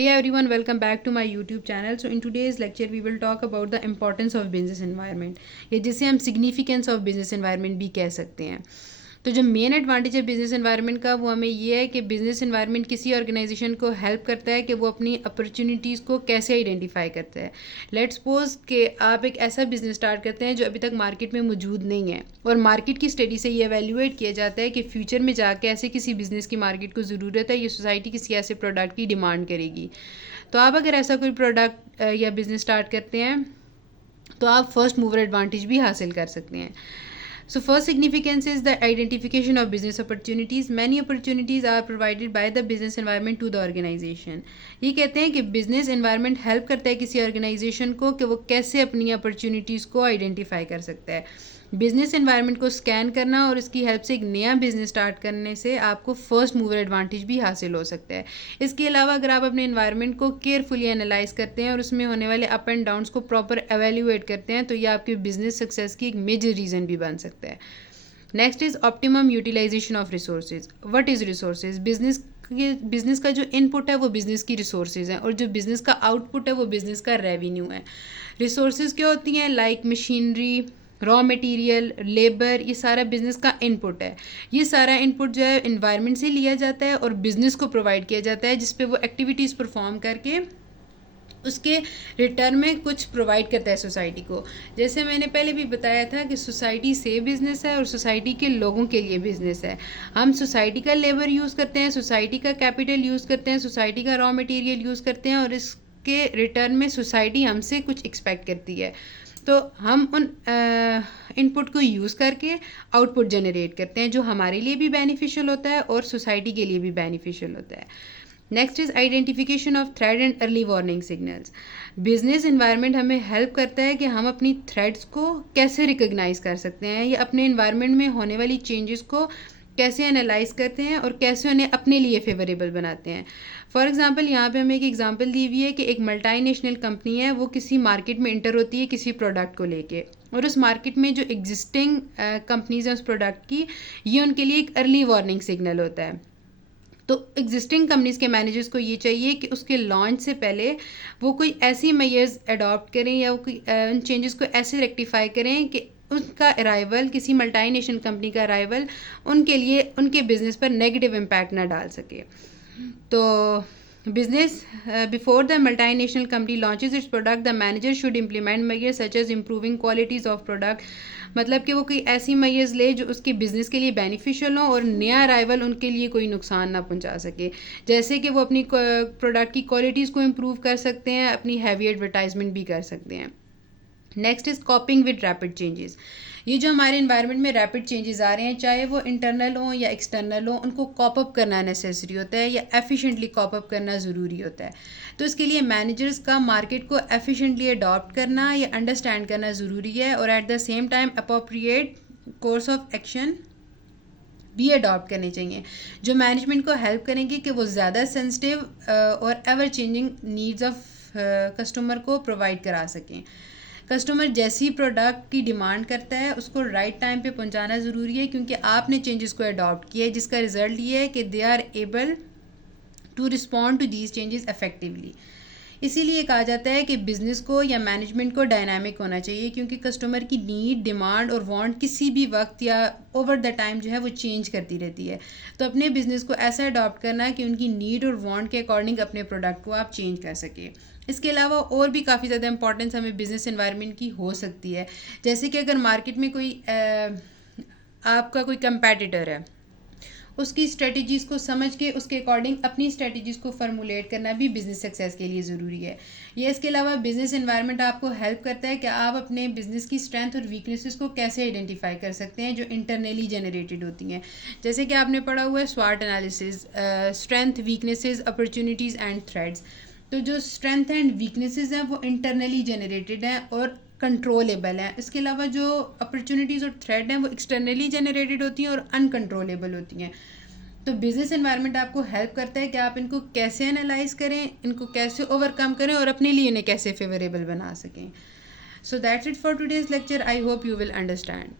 Hey everyone, welcome back to my YouTube channel. So in today's lecture we will talk about the importance of business environment, या जिसे हम significance of business environment भी कह सकते हैं. तो जो मेन एडवांटेज है बिजनेस एनवायरनमेंट का वो हमें ये है कि बिजनेस एनवायरनमेंट किसी ऑर्गेनाइजेशन को हेल्प करता है कि वो अपनी अपॉर्चुनिटीज़ को कैसे आइडेंटिफाई करता है. लेट्स सपोज कि आप एक ऐसा बिजनेस स्टार्ट करते हैं जो अभी तक मार्केट में मौजूद नहीं है और मार्केट की स्टडी से ये एवेल्यूएट किया जाता है कि फ्यूचर में जाके ऐसे किसी बिज़नेस की मार्केट को ज़रूरत है, ये सोसाइटी किसी ऐसे प्रोडक्ट की डिमांड करेगी. तो आप अगर ऐसा कोई प्रोडक्ट या बिज़नेस स्टार्ट करते हैं तो आप फर्स्ट मूवर एडवांटेज भी हासिल कर सकते हैं. So first significance is the identification of business opportunities. Many opportunities are provided by the business environment to the organization. ये कहते हैं कि business environment help करता है किसी organization को कि वो कैसे अपनी opportunities को identify कर सकता है. बिजनेस एनवायरनमेंट को स्कैन करना और इसकी हेल्प से एक नया बिजनेस स्टार्ट करने से आपको फर्स्ट मूवर एडवांटेज भी हासिल हो सकता है. इसके अलावा अगर आप अपने एनवायरनमेंट को केयरफुली एनालाइज करते हैं और उसमें होने वाले अप एंड डाउन्स को प्रॉपर एवेल्यूएट करते हैं तो ये आपके बिजनेस सक्सेस की एक मेजर रीज़न भी बन सकता है. Next is optimum utilisation of resources. What is resources? Business का जो इनपुट है वो बिज़नेस की रिसोर्सेज हैं और जो बिज़नेस का आउटपुट है वो बिज़नेस का रेवेन्यू है. रिसोर्सेज क्या होती हैं? Like machinery, raw material, labour, ये सारा बिज़नेस का इनपुट है. ये सारा इनपुट जो है इन्वायरमेंट से लिया जाता है और बिज़नेस को प्रोवाइड किया जाता है जिस पे वो एक्टिविटीज़ परफॉर्म करके उसके रिटर्न में कुछ प्रोवाइड करता है सोसाइटी को. जैसे मैंने पहले भी बताया था कि सोसाइटी से बिज़नेस है और सोसाइटी के लोगों के लिए बिज़नेस है. हम सोसाइटी का लेबर यूज़ करते हैं, सोसाइटी का कैपिटल यूज़ करते हैं, सोसाइटी का रॉ मटेरियल यूज़ करते हैं और इसके रिटर्न में सोसाइटी हमसे कुछ एक्सपेक्ट करती है. तो हम उन इनपुट को यूज़ करके आउटपुट जनरेट करते हैं जो हमारे लिए भी बेनिफिशियल होता है और सोसाइटी के लिए भी बेनिफिशियल होता है. Next is identification of thread and early warning signals. Business environment हमें हेल्प करता है कि हम अपनी थ्रेड्स को कैसे रिकग्नाइज कर सकते हैं या अपने इन्वायरमेंट में होने वाली चेंजेस को कैसे एनालाइज करते हैं और कैसे उन्हें अपने लिए फेवरेबल बनाते हैं. फॉर एग्जांपल यहाँ पे हमें एक एग्जांपल दी हुई है कि एक मल्टीनेशनल कंपनी है, वो किसी मार्केट में इंटर होती है किसी प्रोडक्ट को लेके और उस मार्केट में जो एग्जिस्टिंग कंपनीज हैं उस प्रोडक्ट की, ये उनके लिए एक अर्ली वार्निंग सिग्नल होता है. तो एग्जिस्टिंग कंपनीज़ के मैनेजर्स को ये चाहिए कि उसके लॉन्च से पहले वो कोई ऐसी मेजर्स अडॉप्ट करें या वो कोई उन चेंजेस को ऐसे रेक्टिफाई करें कि उनका अराइवल, किसी मल्टीनेशनल कंपनी का अराइवल उनके लिए उनके बिजनेस पर नेगेटिव इम्पैक्ट ना डाल सके. तो business before the multinational company launches its product the manager should implement measures such as improving qualities of product. मतलब कि वो कोई ऐसी मेजर्स ले जो उसके बिज़नेस के लिए बेनिफिशियल हो और नया अराइवल उनके लिए कोई नुकसान ना पहुंचा सके. जैसे कि वो अपनी प्रोडक्ट की क्वालिटीज़ को इम्प्रूव कर सकते हैं, अपनी हैवी एडवर्टाइजमेंट भी कर सकते हैं. Next is कॉपिंग with rapid changes. ये जो हमारे इन्वायरमेंट में रैपिड चेंजेस आ रहे हैं, चाहे वो इंटरनल हो या एक्सटर्नल हो, उनको कॉप अप करना नेसेसरी होता है या एफिशिएंटली कॉप अप करना ज़रूरी होता है. तो इसके लिए मैनेजर्स का मार्केट को एफिशिएंटली अडॉप्ट करना या अंडरस्टैंड करना ज़रूरी है और at the same time appropriate course of action भी अडॉप्ट करने चाहिए जो मैनेजमेंट को हेल्प करेंगे कि वो ज़्यादा सेंसिटिव और ever changing needs of customer को प्रोवाइड करा सकें. कस्टमर जैसी प्रोडक्ट की डिमांड करता है उसको राइट टाइम पे पहुंचाना ज़रूरी है क्योंकि आपने चेंजेस को अडॉप्ट किया है जिसका रिजल्ट ये है कि they are able to respond to these changes effectively. इसीलिए कहा जाता है कि बिज़नेस को या मैनेजमेंट को डायनामिक होना चाहिए क्योंकि कस्टमर की नीड, डिमांड और वांट किसी भी वक्त या ओवर द टाइम जो है वो चेंज करती रहती है. तो अपने बिज़नेस को ऐसा अडॉप्ट करना है कि उनकी नीड और वांट के अकॉर्डिंग अपने प्रोडक्ट को आप चेंज कर सकें. इसके अलावा और भी काफ़ी ज़्यादा इंपॉर्टेंस हमें बिज़नेस एनवायरनमेंट की हो सकती है. जैसे कि अगर मार्केट में कोई आपका कोई कंपेटिटर है, उसकी स्ट्रेटजीज़ को समझ के उसके अकॉर्डिंग अपनी स्ट्रेटजीज़ को फॉर्मुलेट करना भी बिज़नेस सक्सेस के लिए ज़रूरी है. ये इसके अलावा बिज़नेस एनवायरनमेंट आपको हेल्प करता है कि आप अपने बिज़नेस की स्ट्रेंथ और वीकनेसेस को कैसे आइडेंटिफाई कर सकते हैं जो इंटरनली जनरेटेड होती हैं. जैसे कि आपने पढ़ा हुआ है स्वाट analysis, strength, weaknesses, opportunities and threats. तो जो स्ट्रेंथ एंड वीकनेसेस हैं वो इंटरनली जनरेटेड हैं और कंट्रोलेबल हैं. इसके अलावा जो अपॉर्चुनिटीज़ और थ्रेड हैं वो एक्सटर्नली जनरेटेड होती हैं और अनकंट्रोलेबल होती हैं. तो बिज़नेस एनवायरनमेंट आपको हेल्प करता है कि आप इनको कैसे एनालाइज करें, इनको कैसे ओवरकम करें और अपने लिए इन्हें कैसे फेवरेबल बना सकें. So that's it for today's lecture. I hope you will understand.